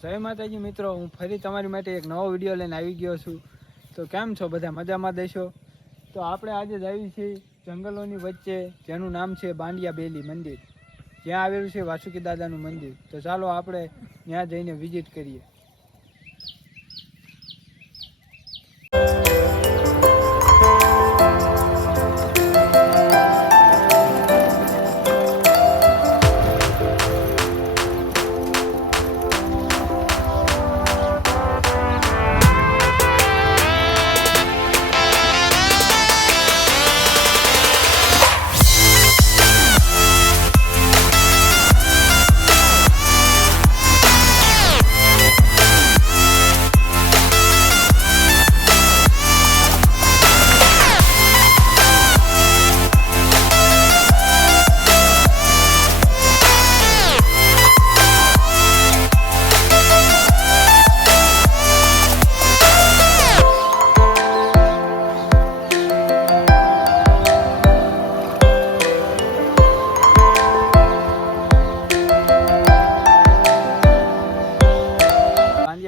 જય માતાજી મિત્રો, હું ફરી તમારી માટે એક નવો વિડીયો લઈને આવી ગયો છું. તો કેમ છો બધા, મજામાં દેશો? તો આપણે આજે જ આવી છીએ જંગલોની વચ્ચે, જેનું નામ છે બાંડિયા બેલી મંદિર, જ્યાં આવેલું છે વાસુકી દાદાનું મંદિર. તો ચાલો આપણે ત્યાં જઈને વિઝિટ કરીએ.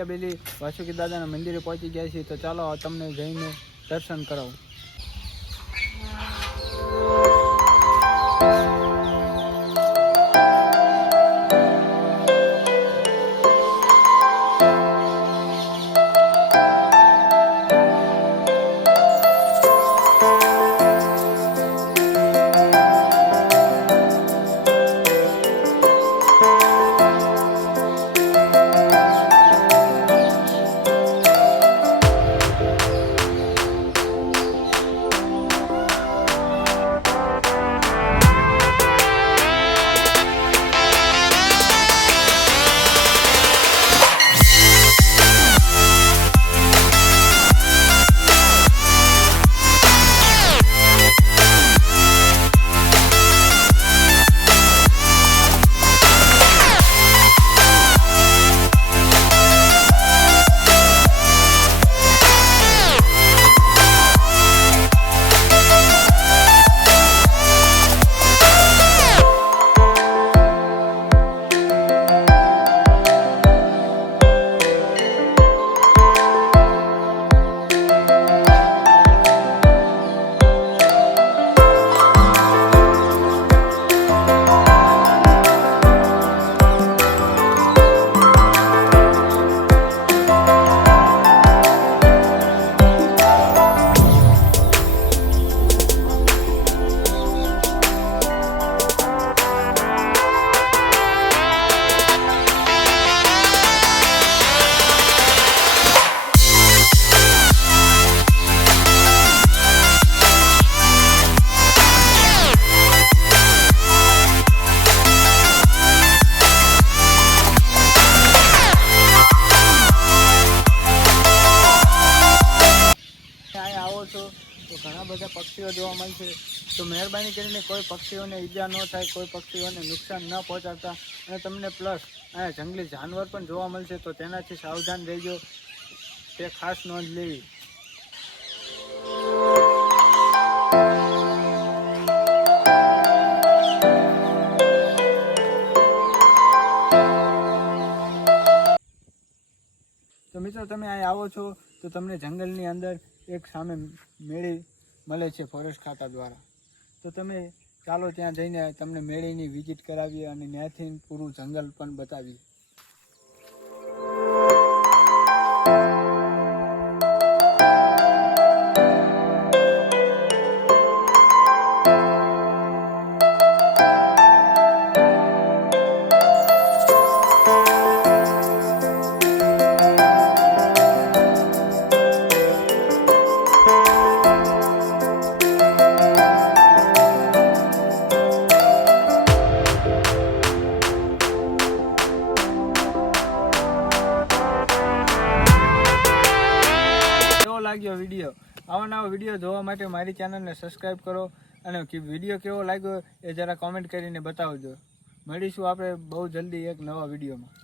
બેલી વાસુકી દાદાના મંદિરે પહોંચી ગયા છીએ. તો ચાલો તમને જઈને દર્શન કરાવું. તો ઘણા બધા પક્ષીઓ જોવા મળશે. તો મહેરબાની કરીને કોઈ પક્ષીઓને ઈજા ન થાય, કોઈ પક્ષીઓને નુકસાન ન પહોંચાડતા, અને તમને પ્લસ અહીંયા જંગલી જાનવર પણ જોવા મળશે. તો તેનાથી સાવધાન રહેજો, તે ખાસ નોંધ લેવી. તો મિત્રો, તમે અહીં આવો છો તો તમને જંગલની અંદર એક સામે મેળી મળે છે ફોરેસ્ટ ખાતા દ્વારા. તો તમે ચાલો ત્યાં જઈને તમને મેળીની વિઝિટ કરાવીએ અને ત્યાંથી પૂરું જંગલ પણ બતાવીએ. લાગ્યો વિડીયો, આવા નવા વિડીયો જોવા માટે મારી ચેનલને સબસ્ક્રાઈબ કરો, અને વિડીયો કેવો લાગ્યો એ જરા કોમેન્ટ કરીને બતાવજો. મળીશું આપણે બહુ જલ્દી એક નવા વિડીયોમાં.